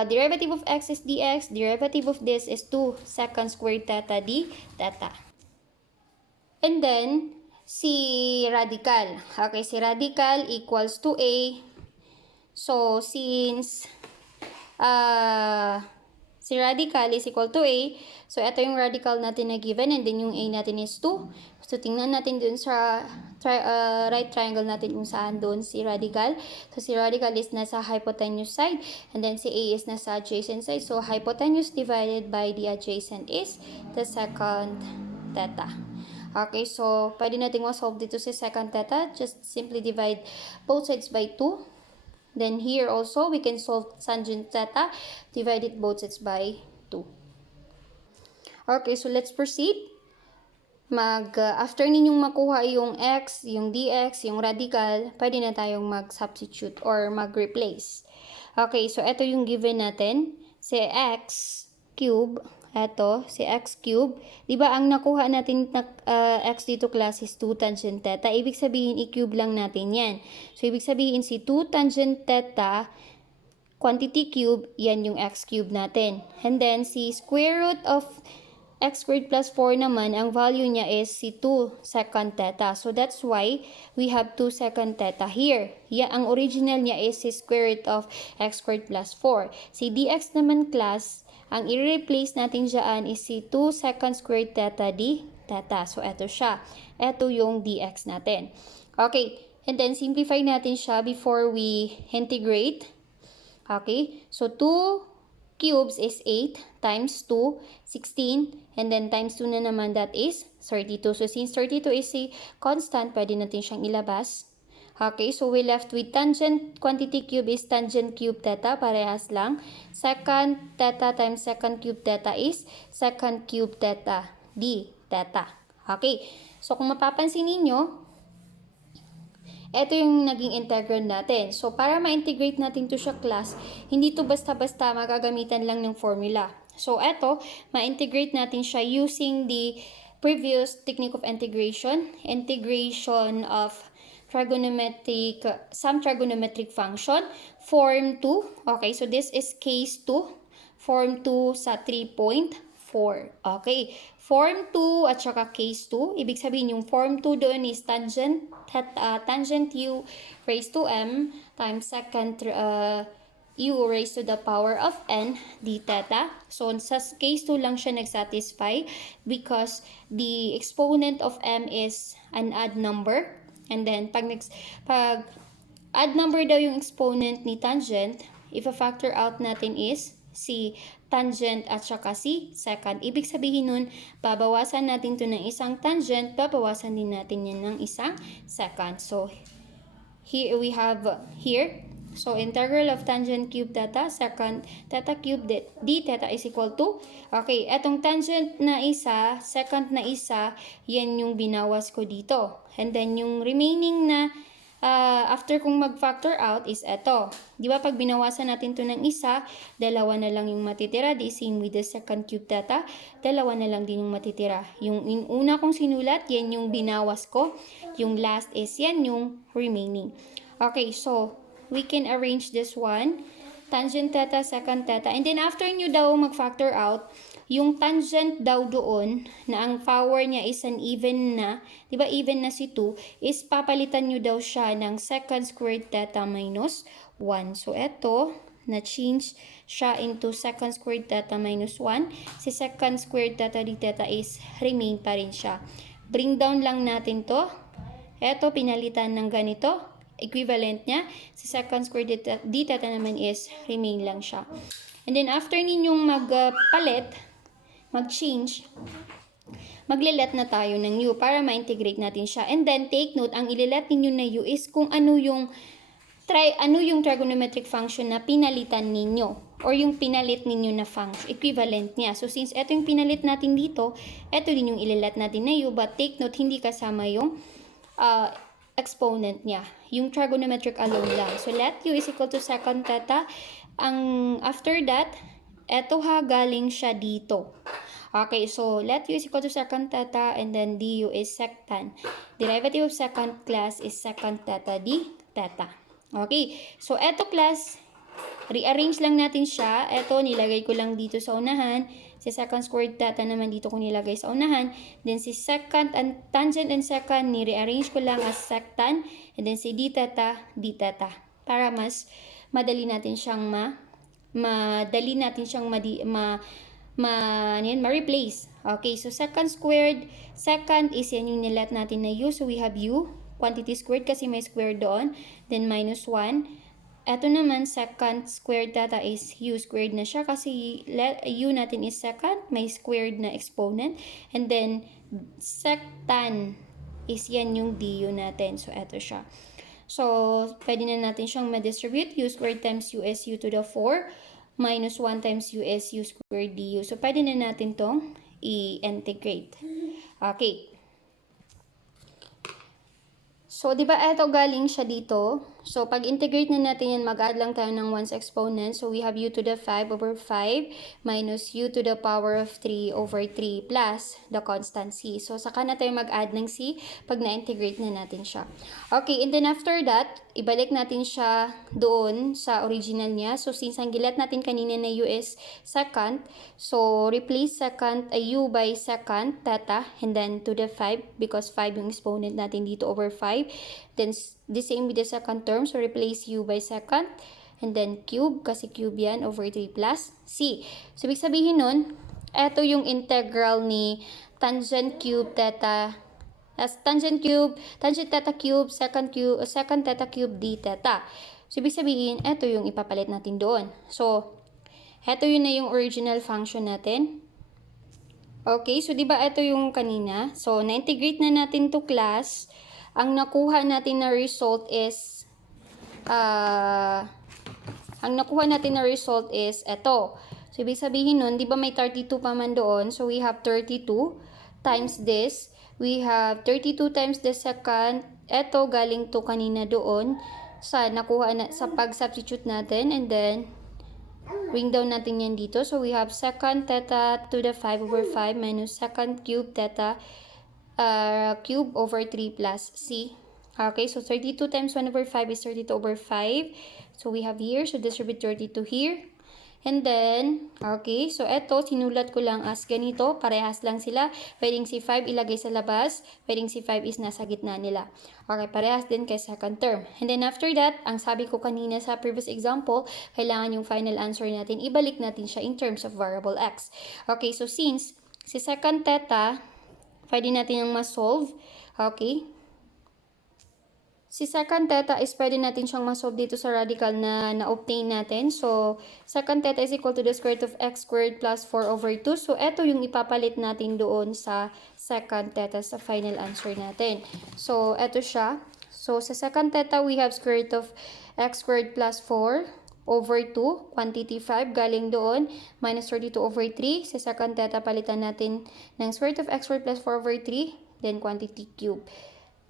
derivative of x is dx, derivative of this is 2 second squared theta d theta. And then si radical, okay, si radical equals to a. So since si radical is equal to a, so ito yung radical natin na given, and then yung a natin is 2. So tingnan natin dun sa right triangle natin kung saan dun si radical. So si radical is nasa hypotenuse side, and then si a is nasa adjacent side. So hypotenuse divided by the adjacent is the second theta. Okay, so pwede natin ma-solve dito si second theta. Just simply divide both sides by 2. Then here also, we can solve tangent theta, divide it both sides by 2. Okay, so let's proceed. After ninyong makuha yung x, yung dx, yung radical, pwede na tayong mag-substitute or mag-replace. Okay, so ito yung given natin. Si x cube, ito, si x cube. Diba ang nakuha natin na x dito, class, is 2 tangent theta. Ibig sabihin, i-cube lang natin yan. So, ibig sabihin, si 2 tangent theta, quantity cube, yan yung x cube natin. And then, si square root of x squared plus 4 naman, ang value niya is si 2 second theta. So, that's why we have 2 second theta here. Ang original niya is si square root of x squared plus 4. Si dx naman, class, ang i-replace natin dyan is si 2 second squared theta d theta. So, eto siya. Eto yung dx natin. Okay. And then, simplify natin siya before we integrate. Okay. So, 2 cubes is 8 times 2, 16. And then, times 2 na naman, that is 32. So, since 32 is a constant, pwede natin siyang ilabas. Okay, so we left with tangent quantity cube is tangent cube theta, parehas lang. Second theta times second cube theta is second cube theta d theta. Okay, so kung mapapansin ninyo, ito yung naging integral natin. So para ma-integrate natin to siya, class, hindi to basta-basta magagamitan lang ng formula. So, eto, ma-integrate natin siya using the previous technique of integration of some trigonometric function, form 2. Okay, so this is case 2, form 2 sa 3.4. Okay, form 2 at saka case 2, ibig sabihin yung form 2 doon is tangent u raised to m times secant u raised to the power of n d theta. So, sa case 2 lang siya nag-satisfy because the exponent of m is an odd number. And then, pag odd number daw yung exponent ni tangent, if a factor out natin is si tangent at saka si secant. Ibig sabihin nun, babawasan natin to ng isang tangent, babawasan din natin yan ng isang secant. So, here we have so integral of tangent cube theta secant theta cube d theta is equal to, okay, etong tangent na isa, secant na isa, yan yung binawas ko dito. And then yung remaining na after kong mag-factor out is eto. Di ba pag binawasan natin to ng isa, dalawa na lang yung matitira. The same with the secant cube theta, dalawa na lang din yung matitira. Yung una kong sinulat, yan yung binawas ko. Yung last is yan yung remaining. Okay, so we can arrange this one. Tangent theta, secant theta. And then after nyo daw mag-factor out, yung tangent daw doon, na ang power niya is an even na, di ba even na si 2, is papalitan nyo daw siya ng secant squared theta minus 1. So, eto, na-change siya into secant squared theta minus 1. Si secant squared theta d theta is remain pa rin siya. Bring down lang natin to. Eto, pinalitan ng ganito. Equivalent niya. Si secant squared d theta naman is remain lang siya. And then, after ninyong magpalit, mag-change, magle-let na tayo ng u para ma-integrate natin siya. And then, take note, ang ile-let ninyo na u is kung ano yung trigonometric function na pinalitan ninyo or yung pinalit ninyo na function, equivalent niya. So, since ito yung pinalit natin dito, ito din yung ile-let natin na u, but take note, hindi kasama yung exponent niya. Yung trigonometric alone lang. So, let u is equal to secant theta. After that, eto galing siya dito. Okay, so let u is equal to secant theta and then du is secant. Derivative of secant class is secant theta d theta. Okay, so eto class, rearrange lang natin siya. Eto, nilagay ko lang dito sa unahan. Si secant squared theta naman dito ko nilagay sa unahan. Then si secant and tangent and secant, ni-rearrange ko lang as sectant. And then si d theta, para mas madali natin siyang ma-replace. Okay, so secant squared, secant is yan yung nilat natin na u. So we have u, quantity squared kasi may square doon. Then minus 1. Ito naman, secant squared theta is u squared na siya kasi u natin is secant, may squared na exponent. And then, sectant is yan yung du natin. So, ito siya. So, pwede na natin siyang ma-distribute. U squared times u is u to the 4 minus 1 times u is u squared du. So, pwede na natin tong i-integrate. Okay. So, di ba ito galing siya dito? So, pag integrate na natin yan, mag-add lang tayo ng 1's exponent. So, we have u to the 5 over 5 minus u to the power of 3 over 3 plus the constant c. So, saka na tayo mag-add ng c pag na-integrate na natin siya. Okay, and then after that, ibalik natin siya doon sa original niya. So, since ang gilat natin kanina na u is secant, so, replace secant u by secant theta and then to the 5 because 5 yung exponent natin dito over 5. Then, the same with the second term. So, replace u by secant. And then, cube. Kasi cube yan over 3 plus c. So, ibig sabihin nun, eto yung integral ni tangent cube theta. Tangent theta cube, secant theta cube d theta. So, ibig sabihin, eto yung ipapalit natin doon. So, eto yun na yung original function natin. Okay, so, diba eto yung kanina? So, na-integrate na natin to class. Ang nakuha natin na result is eto. So, ibig sabihin nun, di ba may 32 pa man doon? So, we have 32 times this. We have 32 times the secant. Eto, galing to kanina doon sa nakuha na, sa pag-substitute natin. And then, Bring down natin yan dito. So, we have second theta to the 5 over 5 minus second cube theta cube over 3 plus c. Okay, so 32 times 1 over 5 is 32 over 5. So, we have here, so distribute 32 here. And then, okay, so eto, sinulat ko lang as ganito, parehas lang sila. Pwedeng si 5 ilagay sa labas, pwedeng si 5 is nasa gitna nila. Okay, parehas din kay second term. And then after that, ang sabi ko kanina sa previous example, kailangan yung final answer natin, ibalik natin siya in terms of variable x. Okay, so since si second theta, pwede natin yung ma-solve, okay, si second theta is pwede natin siyang masolve dito sa radical na na-obtain natin. So, second theta is equal to the square root of x squared plus 4 over 2. So, eto yung ipapalit natin doon sa second theta sa final answer natin. So, eto siya. So, sa second theta, we have square root of x squared plus 4 over 2, quantity 5, galing doon, minus 32 over 3. Sa second theta, palitan natin ng square root of x squared plus 4 over 3, then quantity cube.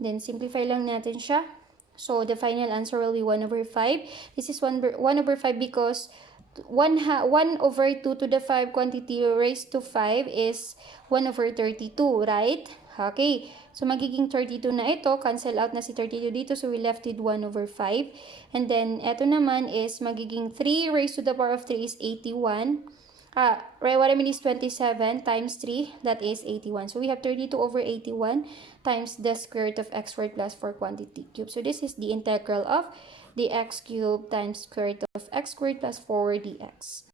Then, simplify lang natin siya. So, the final answer will be 1 over 5. This is 1 over 5 because 1 over 2 to the 5 quantity raised to 5 is 1 over 32, right? Okay. So, magiging 32 na ito. Cancel out na si 32 dito. So, we left with 1 over 5. And then, ito naman is magiging 3 raised to the power of 3 is 81. What I mean is 27 times 3, that is 81. So, we have 32 over 81 times the square root of x squared plus 4 quantity cube. So, this is the integral of the x cubed times square root of x squared plus 4 dx.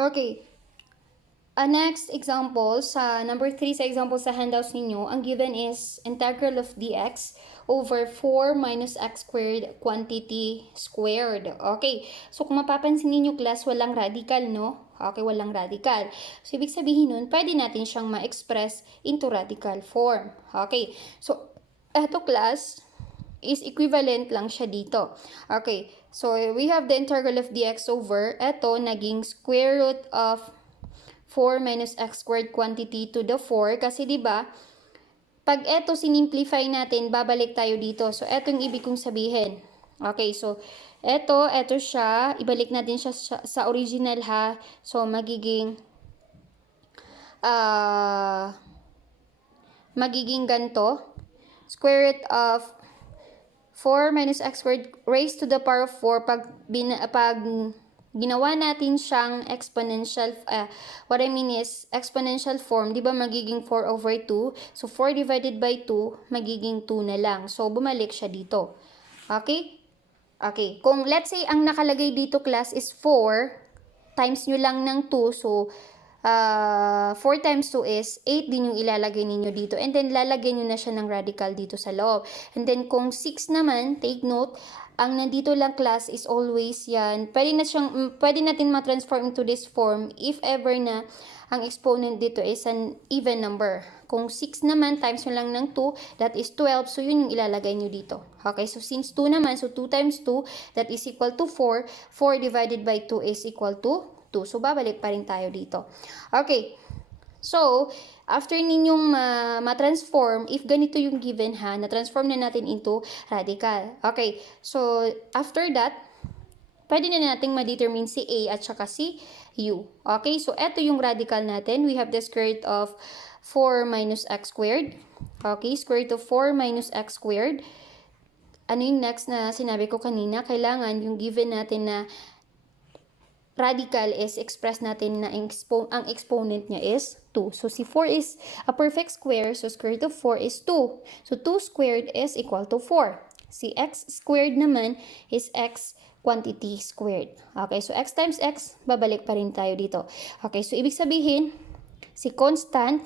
Okay. Next example, sa number 3 sa example sa handouts ninyo, ang given is integral of dx over 4 minus x squared quantity squared. Okay, so kung mapapansin ninyo class, walang radical, no? Okay, walang radical. So, ibig sabihin nun, pwede natin siyang ma-express into radical form. Okay, so, eto class is equivalent lang siya dito. Okay, so we have the integral of dx over, eto, naging square root of 4 minus x squared quantity to the 4. Kasi diba, pag eto sinimplify natin, babalik tayo dito. So, eto yung ibig kong sabihin. Okay, so, eto siya. Ibalik natin siya sa original ha. So, magiging ganito. Square root of 4 minus x squared raised to the power of 4 pag ginawa natin siyang exponential, what I mean is exponential form, di ba magiging 4 over 2? So, 4 divided by 2, magiging 2 na lang. So, bumalik siya dito. Okay? Okay. Kung let's say, ang nakalagay dito class is 4, times nyo lang ng 2. So, 4 times 2 is 8 din yung ilalagay ninyo dito. And then, lalagay nyo na siya ng radical dito sa loob. And then, kung 6 naman, take note, ang nandito lang class is always yan. Pwede natin ma-transform into this form if ever na ang exponent dito is an even number. Kung 6 naman, times nyo lang ng 2, that is 12. So, yun yung ilalagay nyo dito. Okay, so since 2 naman, so 2 times 2, that is equal to 4. 4 divided by 2 is equal to 2. So, babalik pa rin tayo dito. Okay. So, after ninyong ma-transform, if ganito yung given ha, na-transform na natin into radical. Okay, so after that, pwede na nating ma-determine si A at saka si U. Okay, so eto yung radical natin. We have the square root of 4 minus x squared. Okay, square root of 4 minus x squared. Ano yung next na sinabi ko kanina? Kailangan yung given natin na radical is express natin na ang exponent niya is 2. So, si 4 is a perfect square. So, square root of 4 is 2. So, 2 squared is equal to 4. Si x squared naman is x quantity squared. Okay, so x times x, babalik pa rin tayo dito. Okay, so ibig sabihin, si constant,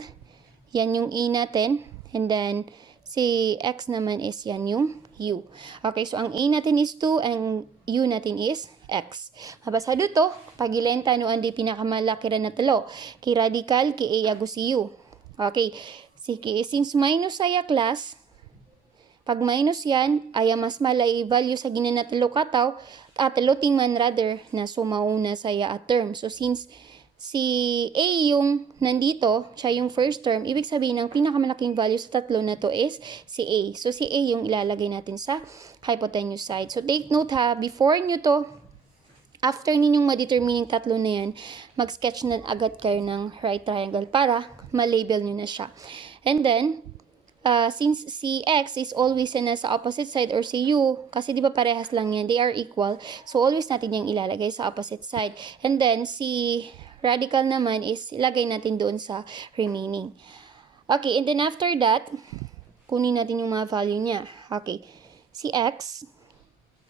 yan yung a natin. And then, si x naman is yan yung u. Okay, so ang a natin is 2, and u natin is x. Mabasado to, pagilenta no andi pinakamalaki ra na talo. Kay radical, kay a agus si u. Okay, Sige, since minus saya class, pag minus yan, ay mas malay value sa ginanatalo kataw, at loting man rather, na sumauna saya at term. So, since si A yung nandito, siya yung first term, ibig sabihin ng pinakamalaking value sa tatlo na to is si A. So, si A yung ilalagay natin sa hypotenuse side. So, take note ha, before nyo to, after ninyong ma-determine yung tatlo na yan, mag-sketch na agad kayo ng right triangle para ma-label nyo na siya. And then, since si X is always na sa opposite side or si U, kasi di ba parehas lang yan, they are equal, so always natin yung ilalagay sa opposite side. And then, si radical naman is ilagay natin doon sa remaining. Okay, and then after that, kunin natin yung mga value niya. Okay, si X,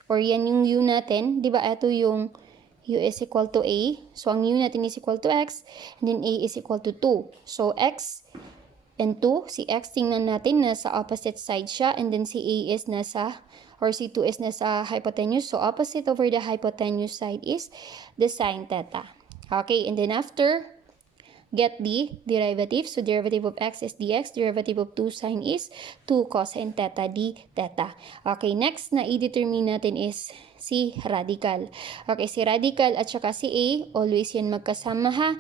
or yan yung U natin, di ba ito yung U is equal to A. So, ang U natin is equal to X. And then, A is equal to 2. So, X and 2. Si X, tingnan natin, nasa opposite side siya. And then, si A is nasa, or si 2 is nasa hypotenuse. So, opposite over the hypotenuse side is the sine theta. Okay, and then after, get the derivative. So, derivative of x is dx. Derivative of 2 sine is 2 cosine theta d theta. Okay, next na i-determine natin is si radical. Okay, si radical at saka si A, always yan magkasama ha.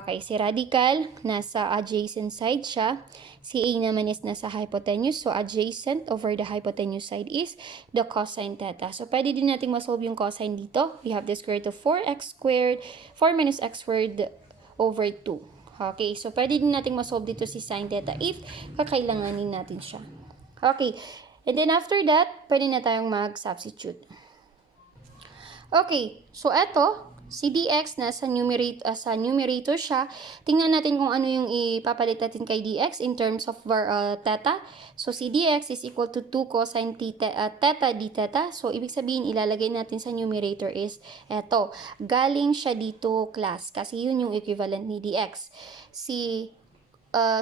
Okay, si radical, nasa adjacent side siya. Si A naman is nasa hypotenuse. So, adjacent over the hypotenuse side is the cosine theta. So, pwede din natin masolve yung cosine dito. We have the square root of 4x squared, 4 minus x squared over 2. Okay, so pwede din natin masolve dito si sine theta if kakailanganin natin siya. Okay, and then after that, pwede na tayong mag-substitute. Okay, so eto, si dx sa numerator siya. Tingnan natin kung ano yung ipapalit natin kay dx in terms of theta. So, si dx is equal to 2 cosine theta d theta. So, ibig sabihin, ilalagay natin sa numerator is eto. Galing siya dito, class, kasi yun yung equivalent ni dx. Si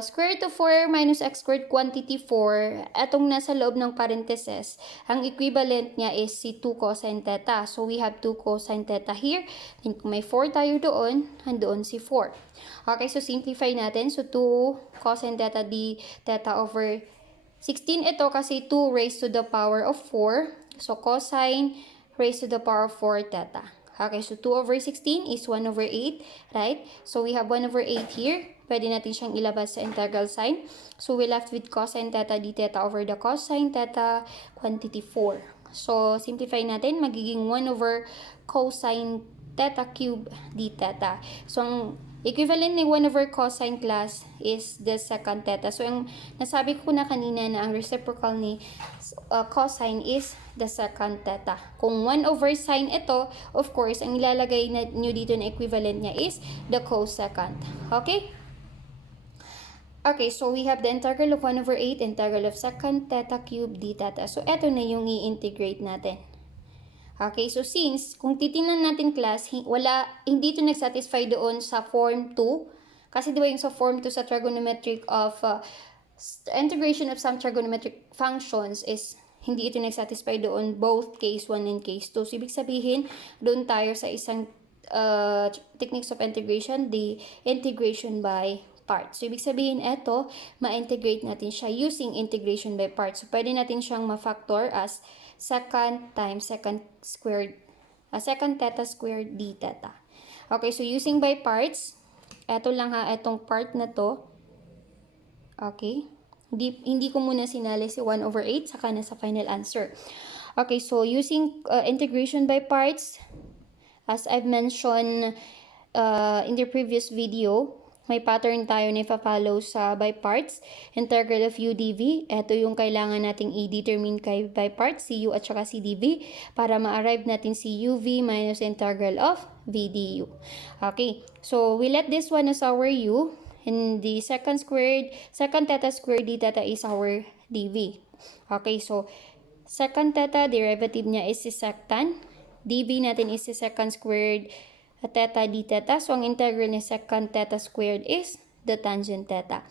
square root of 4 minus x squared quantity 4, etong nasa loob ng parentheses, ang equivalent niya is si 2 cosine theta. So, we have 2 cosine theta here. And kung may 4 tayo doon, andoon si 4. Okay, so simplify natin. So, 2 cosine theta d theta over 16 ito kasi 2 raised to the power of 4. So, cosine raised to the power of 4 theta. Okay, so 2 over 16 is 1 over 8, right? So, we have 1 over 8 here. Pwede natin siyang ilabas sa integral sign. So, we left with cosine theta d theta over the cosine theta quantity 4. So, simplify natin. Magiging 1 over cosine theta cube d theta. So, ang equivalent ni 1 over cosine class is the second theta. So, ang nasabi ko na kanina na ang reciprocal ni cosine is the second theta. Kung 1 over sine ito, of course, ang ilalagay nyo dito na equivalent niya is the cosecant. Okay? Okay, so we have the integral of 1 over 8, integral of secant theta cube d theta. So, eto na yung i-integrate natin. Okay, so since, kung titingnan natin class, hindi ito nag-satisfy doon sa form 2. Kasi diba yung sa form 2 sa trigonometric of integration of some trigonometric functions is hindi ito nag-satisfy doon both case 1 and case 2. So, ibig sabihin, doon tayo sa isang techniques of integration, the integration by parts. So, ibig sabihin, eto, ma-integrate natin siya using integration by parts. So, pwede natin siyang ma-factor as secant times secant theta squared d theta. Okay, so using by parts, eto lang ha, etong part na to. Okay, hindi ko muna sinali si 1 over 8, saka na sa final answer. Okay, so using integration by parts, as I've mentioned in the previous video, may pattern tayo na ipa-follow sa by parts. Integral of u dv. Ito yung kailangan nating i-determine kay by parts, si u at saka si dv, para ma-arrive natin si uv minus integral of v du. Okay, so we let this one as our u, and the secant theta squared d theta is our dv. Okay, so secant theta, derivative niya is si secant. dv natin is si secant squared theta d theta. So, ang integral ni secant theta squared is the tangent theta.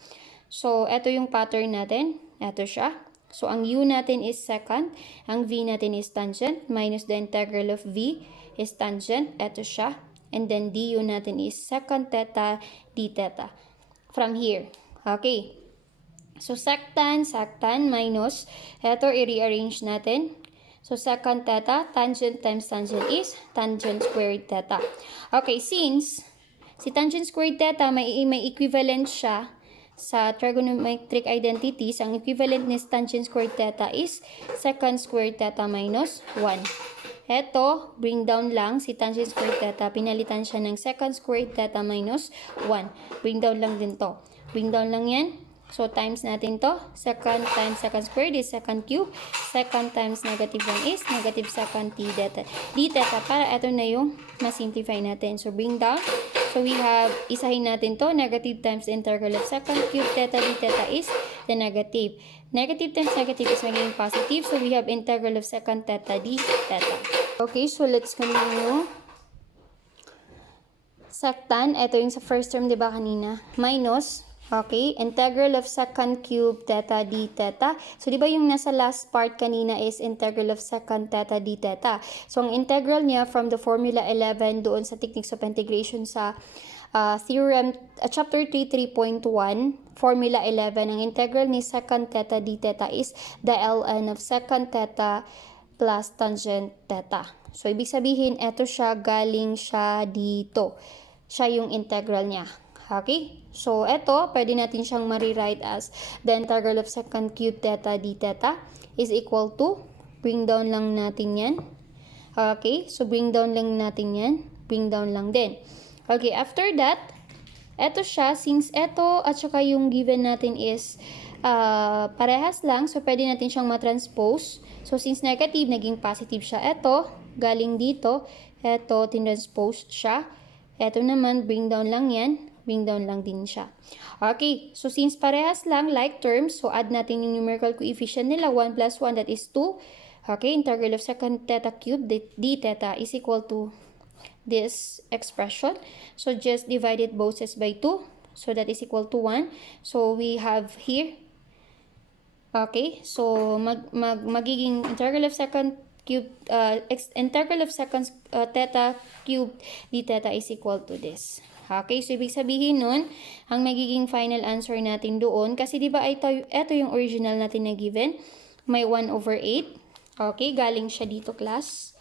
So, ito yung pattern natin. Ito siya. So, ang u natin is secant. Ang v natin is tangent. Minus the integral of v is tangent. Ito siya. And then, du natin is secant theta d theta. From here. Okay. So, secant minus, eto i-rearrange natin. So, secant theta, tangent times tangent is tangent squared theta. Okay, since si tangent squared theta may equivalent siya sa trigonometric identities, ang equivalent ni tangent squared theta is secant squared theta minus 1. Eto, bring down lang si tangent squared theta, pinalitan siya ng secant squared theta minus 1. Bring down lang din to. Bring down lang yan. So, times natin to. Secant times secant squared is secant cube. Secant times negative 1 is negative secant d theta. Para ito na yung masimplify natin. So, bring down. So, we have, isahin natin to. Negative times integral of secant cube theta d theta is the negative. Negative times negative is magiging positive. So, we have integral of secant theta d theta. Okay, so let's continue. Secant, ito yung sa first term, di ba kanina? Minus, okay, integral of secant cube theta d theta. So, di ba yung nasa last part kanina is integral of secant theta d theta. So, ang integral niya from the formula 11 doon sa techniques of integration sa theorem, chapter 3, 3.1, formula 11, ang integral ni secant theta d theta is the ln of secant theta plus tangent theta. So, ibig sabihin, eto siya, galing siya dito. Siya yung integral niya. Okay? So, eto, pwede natin siyang ma-rewrite as the integral of secant cube theta d theta is equal to, bring down lang natin yan. Okay? So, bring down lang natin yan. Bring down lang din. Okay, after that, eto siya, since eto at saka yung given natin is parehas lang, so pwede natin siyang matranspose. So, since negative, naging positive siya. Eto, galing dito. Eto, tinranspose siya. Eto naman, bring down lang yan. Bring down lang din siya. Okay, so since parehas lang, like terms, so add natin yung numerical coefficient nila. 1 plus 1, that is 2. Okay, integral of secant theta cube d theta is equal to this expression. So, just divide it both sides by 2. So, that is equal to 1. So, we have here. Okay, so magiging integral of secant cube, integral of secant theta cube d theta is equal to this. Okay, so ibig sabihin nun, ang magiging final answer natin doon, kasi di ba ito yung original natin na given, may 1 over 8. Okay, galing siya dito, class.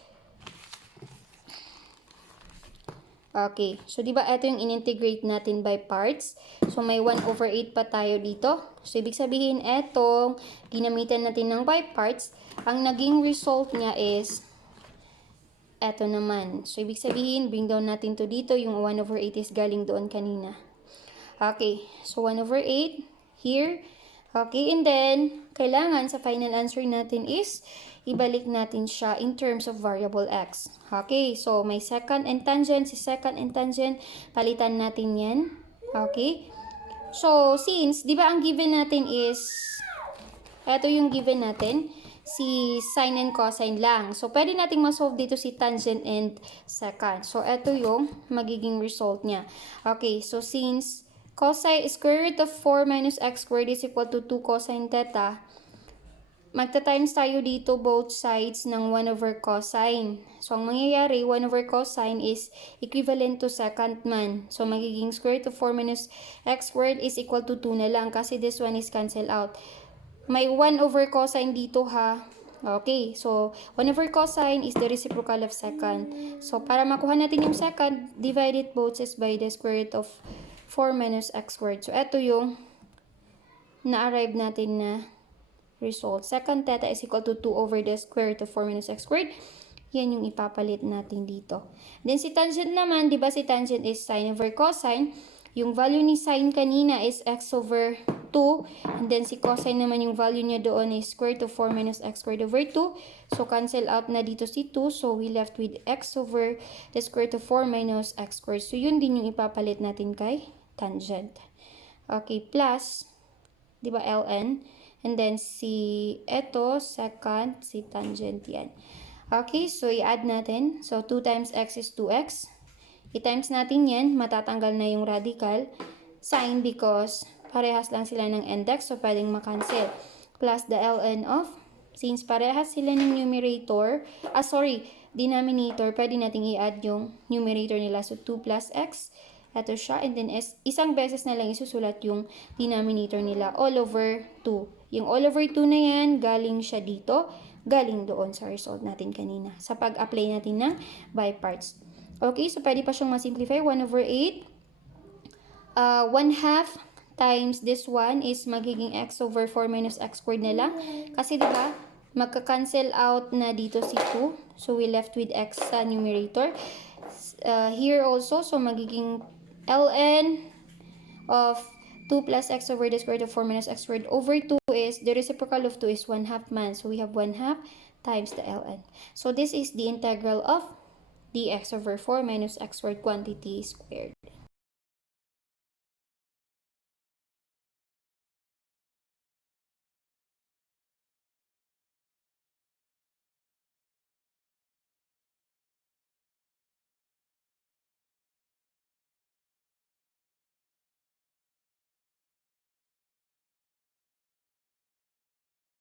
Okay, so di ba ito yung in-integrate natin by parts. So may 1 over 8 pa tayo dito. So ibig sabihin etong ginamitan natin ng by parts, ang naging result niya is eto naman. So ibig sabihin bring down natin to dito, yung 1 over 8 is galing doon kanina. Okay, so 1 over 8 here. Okay, and then kailangan sa final answer natin is ibalik natin siya in terms of variable x. Okay, so may secant and tangent, si secant and tangent, palitan natin yan. Okay, so since, di ba ang given natin is, eto yung given natin, si sine and cosine lang. So, pwede nating ma-solve dito si tangent and secant. So, eto yung magiging result niya. Okay, so since cosine square root of 4 minus x squared is equal to 2 cosine theta, magta-times tayo dito both sides ng 1 over cosine. So, ang mangyayari, 1 over cosine is equivalent to secant man. So, magiging square root of 4 minus x squared is equal to 2 na lang kasi this one is cancel out. May 1 over cosine dito ha. Okay, so 1 over cosine is the reciprocal of secant. So, para makuha natin yung secant, divide it both sides by the square root of 4 minus x squared. So, ito yung na-arrive natin na result. Secant theta is equal to 2 over the square root of 4 minus x squared. Yan yung ipapalit natin dito. Then si tangent naman, di ba si tangent is sine over cosine. Yung value ni sine kanina is x over 2. And then si cosine naman yung value niya doon is square root of 4 minus x squared over 2. So cancel out na dito si 2. So we left with x over the square root of 4 minus x squared. So yun din yung ipapalit natin kay tangent. Okay, plus, di ba ln? And then, si eto, secant, si tangent yan. Okay, so i-add natin. So, 2 times x is 2x. I-times natin yan, matatanggal na yung radical sign because parehas lang sila ng index, so pwedeng makancel. Plus the ln of, since parehas sila ng numerator, denominator, pwede natin i-add yung numerator nila. So, 2 plus x, Ito siya. And then, isang beses na lang isusulat yung denominator nila. All over 2. Yung all over 2 na yan, galing siya dito. Galing doon sa result natin kanina. Sa pag-apply natin ng by parts. Okay, so pwede pa siyang masimplify. 1 over 8. 1 half times this one is magiging x over 4 minus x squared na lang. Kasi diba, magka-cancel out na dito si 2. So, we left with x sa numerator. Here also, so magiging ln of 2 plus x over the square root of 4 minus x squared over 2 is, the reciprocal of 2 is 1 half man. So, we have 1 half times the ln. So, this is the integral of dx over 4 minus x squared quantity squared.